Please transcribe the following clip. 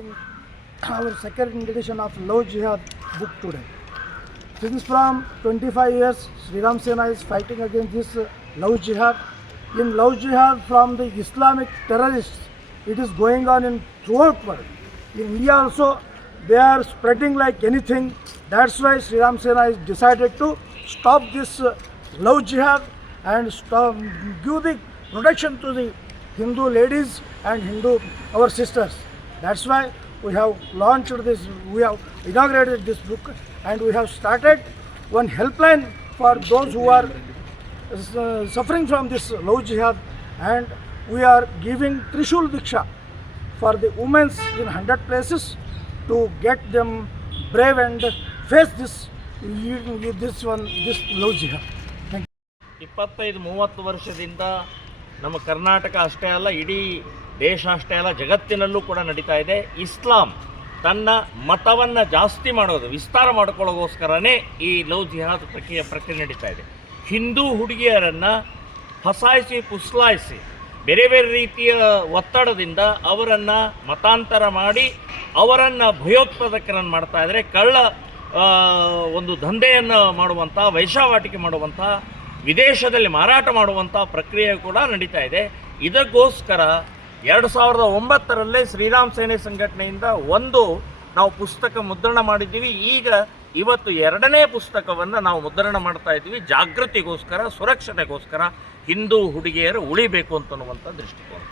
In our second edition of Love Jihad book today. Since from 25 years, Sri Ram Sena is fighting against this Love Jihad. In Love Jihad from the Islamic terrorists, it is going on in throughout world. In India also, they are spreading like anything. That's why Sri Ram Sena is decided to stop this Love Jihad and stop, give the protection to the Hindu ladies and Hindu our sisters. That's why we have launched this, we have inaugurated this book, and we have started one helpline for those who are suffering from this Love Jihad, and we are giving Trishul Diksha for the women in 100 places to get them brave and face this Love Jihad. Thank you. 25-30 ವರ್ಷದಿಂದ ನಮ್ಮ ಕರ್ನಾಟಕ ಅಷ್ಟೇ ಅಲ್ಲ, ಇಡೀ ದೇಶ ಅಷ್ಟೇ ಅಲ್ಲ, ಜಗತ್ತಿನಲ್ಲೂ ಕೂಡ ನಡೀತಾ ಇದೆ. ಇಸ್ಲಾಂ ತನ್ನ ಮತವನ್ನು ಜಾಸ್ತಿ ಮಾಡೋದು, ವಿಸ್ತಾರ ಮಾಡ್ಕೊಳ್ಳೋಗೋಸ್ಕರನೇ ಈ ಲವ್ ಜಿಹಾದ್ ಪ್ರಕ್ರಿಯೆ ನಡೀತಾ ಇದೆ. ಹಿಂದೂ ಹುಡುಗಿಯರನ್ನು ಫಸಾಯಿಸಿ ಪುಸ್ಲಾಯಿಸಿ ಬೇರೆ ಬೇರೆ ರೀತಿಯ ಒತ್ತಡದಿಂದ ಅವರನ್ನು ಮತಾಂತರ ಮಾಡಿ ಅವರನ್ನು ಭಯೋತ್ಪಾದಕರನ್ನು ಮಾಡ್ತಾ ಇದ್ದಾರೆ. ಕಳ್ಳ ಒಂದು ದಂಧೆಯನ್ನು ಮಾಡುವಂಥ, ವೇಶ್ಯಾವಾಟಿಕೆ ಮಾಡುವಂಥ, ವಿದೇಶದಲ್ಲಿ ಮಾರಾಟ ಮಾಡುವಂಥ ಪ್ರಕ್ರಿಯೆ ಕೂಡ ನಡೀತಾ ಇದೆ. ಇದಕ್ಕೋಸ್ಕರ 2009ರಲ್ಲೇ ಶ್ರೀರಾಮ್ ಸೇನೆ ಸಂಘಟನೆಯಿಂದ ನಾವು ಪುಸ್ತಕ ಮುದ್ರಣ ಮಾಡಿದ್ದೀವಿ. ಇವತ್ತು 2ನೇ ಪುಸ್ತಕವನ್ನು ನಾವು ಮುದ್ರಣ ಮಾಡ್ತಾ ಇದ್ದೀವಿ. ಜಾಗೃತಿಗೋಸ್ಕರ, ಸುರಕ್ಷತೆಗೋಸ್ಕರ ಹಿಂದೂ ಹುಡುಗಿಯರು ಉಳಿಬೇಕು ಅಂತನ್ನುವಂಥ ದೃಷ್ಟಿಕೋನ.